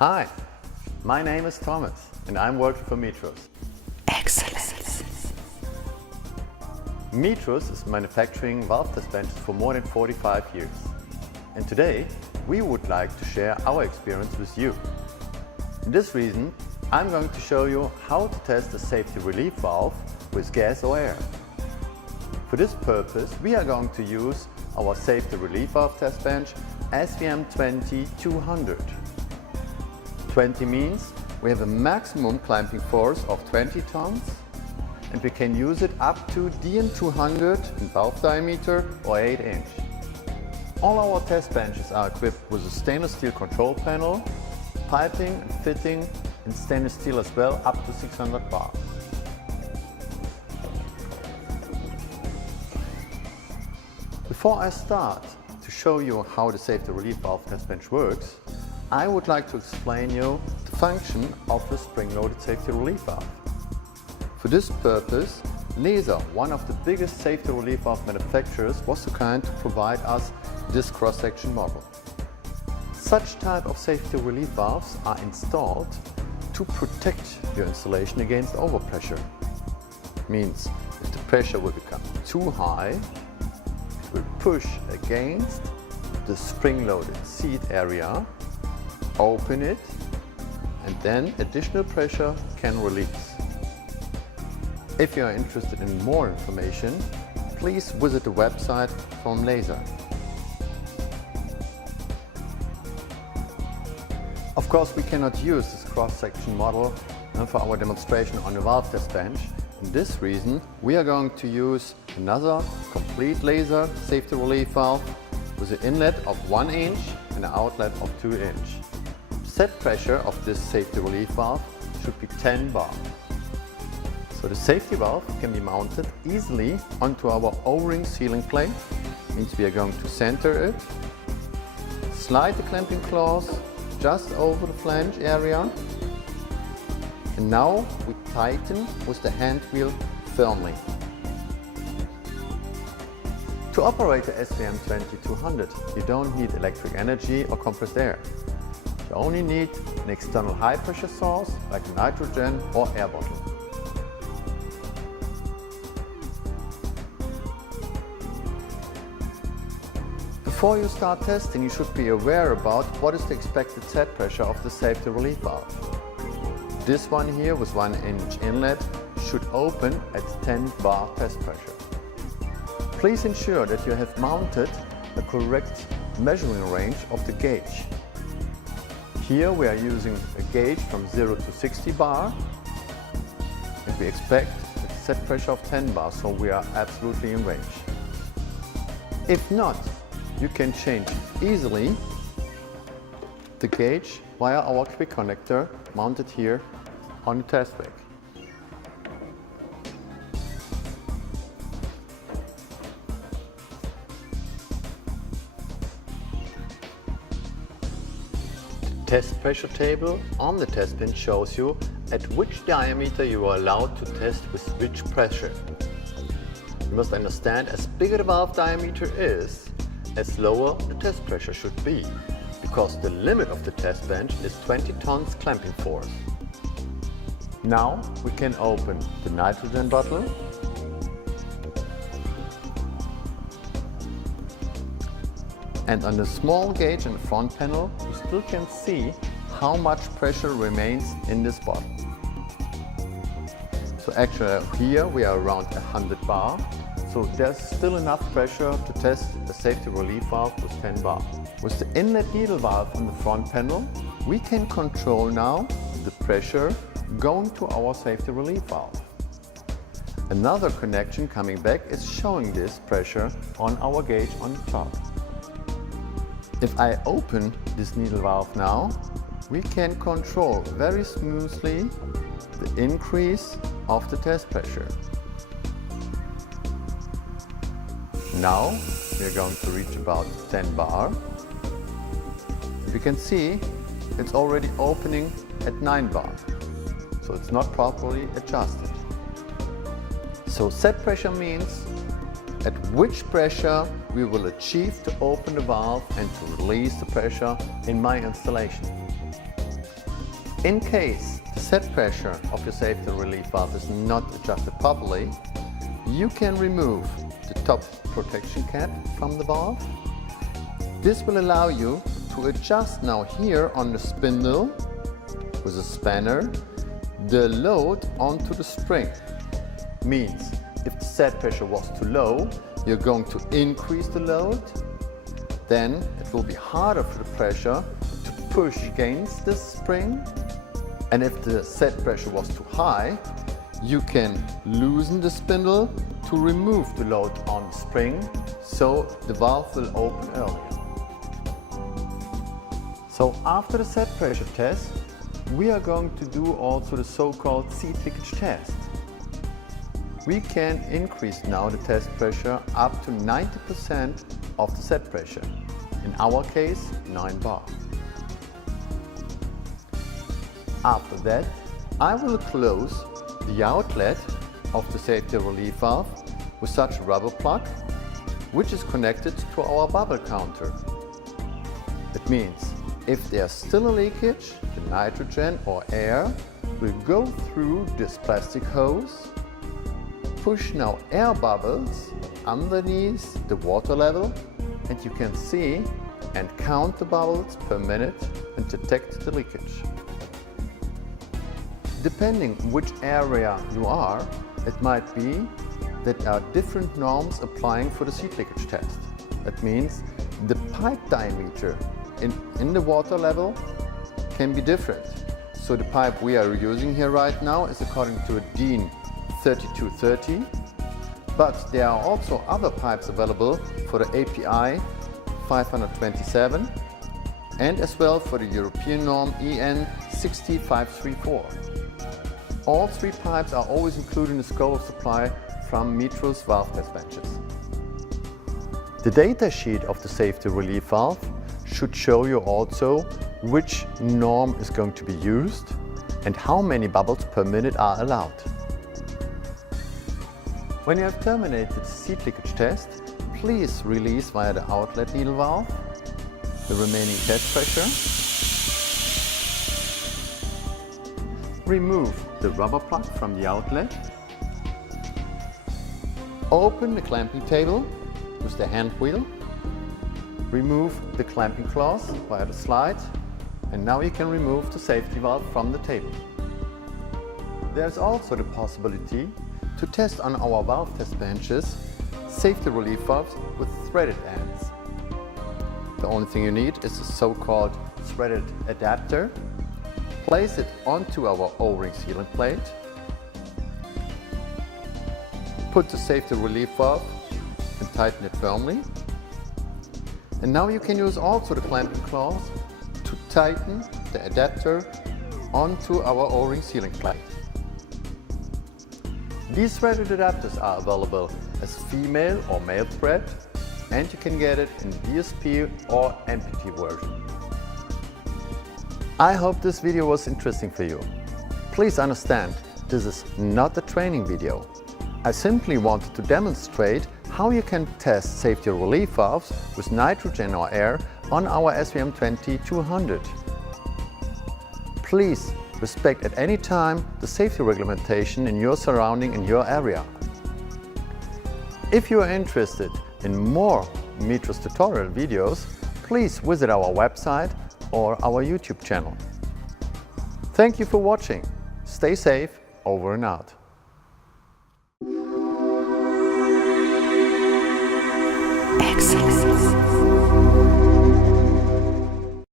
Hi, my name is Thomas and I'm working for Metros. Excellent. Metros is manufacturing valve test benches for more than 45 years. And today we would like to share our experience with you. For this reason, I'm going to show you how to test a safety relief valve with gas or air. For this purpose, we are going to use our safety relief valve test bench SVM 20200. 20 means we have a maximum clamping force of 20 tons and we can use it up to DN200 in valve diameter or 8 inch. All our test benches are equipped with a stainless steel control panel, piping and fitting in stainless steel as well up to 600 bar. Before I start to show you how the safety relief valve test bench works, I would like to explain you the function of the spring-loaded safety relief valve. For this purpose, Laser, one of the biggest safety relief valve manufacturers, was so kind to provide us this cross-section model. Such type of safety relief valves are installed to protect your installation against overpressure. Means if the pressure will become too high, it will push against the spring-loaded seat area, open it, and then additional pressure can release. If you are interested in more information, please visit the website from Laser. Of course, we cannot use this cross-section model for our demonstration on the valve test bench. For this reason, we are going to use another complete Laser safety relief valve with an inlet of 1 inch and an outlet of 2 inch. Set pressure of this safety relief valve should be 10 bar. So the safety valve can be mounted easily onto our O-ring sealing plate. Means we are going to center it, slide the clamping claws just over the flange area, and now we tighten with the hand wheel firmly. To operate the SVM 20200, you don't need electric energy or compressed air. You only need an external high pressure source like a nitrogen or air bottle. Before you start testing, you should be aware about what is the expected set pressure of the safety relief valve. This one here with 1 inch inlet should open at 10 bar test pressure. Please ensure that you have mounted the correct measuring range of the gauge. Here we are using a gauge from 0 to 60 bar and we expect a set pressure of 10 bar, so we are absolutely in range. If not, you can change easily the gauge via our quick connector mounted here on the test rack. The test pressure table on the test bench shows you at which diameter you are allowed to test with which pressure. You must understand, as bigger the valve diameter is, as lower the test pressure should be, because the limit of the test bench is 20 tons clamping force. Now we can open the nitrogen bottle and on the small gauge in the front panel you still can see how much pressure remains in this bottle. So actually here we are around 100 bar. So there's still enough pressure to test the safety relief valve with 10 bar. With the inlet needle valve on the front panel, we can control now the pressure going to our safety relief valve. Another connection coming back is showing this pressure on our gauge on the top. If I open this needle valve now, we can control very smoothly the increase of the test pressure. Now we are going to reach about 10 bar. You can see it's already opening at 9 bar, so it's not properly adjusted. So set pressure means at which pressure we will achieve to open the valve and to release the pressure in my installation. In case the set pressure of your safety relief valve is not adjusted properly, you can remove the top protection cap from the valve. This will allow you to adjust now here on the spindle with a spanner the load onto the spring. Means if the set pressure was too low, you're going to increase the load. Then it will be harder for the pressure to push against this spring. And if the set pressure was too high, you can loosen the spindle to remove the load on the spring, so the valve will open earlier. So after the set pressure test, we are going to do also the so-called seat leakage test. We can increase now the test pressure up to 90% of the set pressure. In our case, 9 bar. After that, I will close the outlet of the safety relief valve with such a rubber plug, which is connected to our bubble counter. It means if there's still a leakage, the nitrogen or air will go through this plastic hose, push now air bubbles underneath the water level, and you can see and count the bubbles per minute and detect the leakage. Depending which area you are, it might be that there are different norms applying for the seat leakage test. That means the pipe diameter in the water level can be different. So the pipe we are using here right now is according to a DIN 3230, but there are also other pipes available for the API 527 and as well for the European norm EN 60534. All 3 pipes are always included in the scope of supply from Metro's valve test benches. The data sheet of the safety relief valve should show you also which norm is going to be used and how many bubbles per minute are allowed. When you have terminated the seat leakage test, please release via the outlet needle valve the remaining test pressure. Remove the rubber plug from the outlet. Open the clamping table with the hand wheel. Remove the clamping claws via the slide, and now you can remove the safety valve from the table. There's also the possibility to test on our valve test benches safety relief valves with threaded ends. The only thing you need is a so-called threaded adapter. Place it onto our O-ring sealant plate. Put the safety relief valve and tighten it firmly. And now you can use also the clamping claws to tighten the adapter onto our O-ring sealing plate. These threaded adapters are available as female or male thread, and you can get it in DSP or MPT version. I hope this video was interesting for you. Please understand, this is not a training video. I simply wanted to demonstrate how you can test safety relief valves with nitrogen or air on our SVM 20200. Please respect at any time the safety regulation in your surrounding in your area. If you are interested in more Metro's tutorial videos, please visit our website or our YouTube channel. Thank you for watching. Stay safe, over and out. Excellence.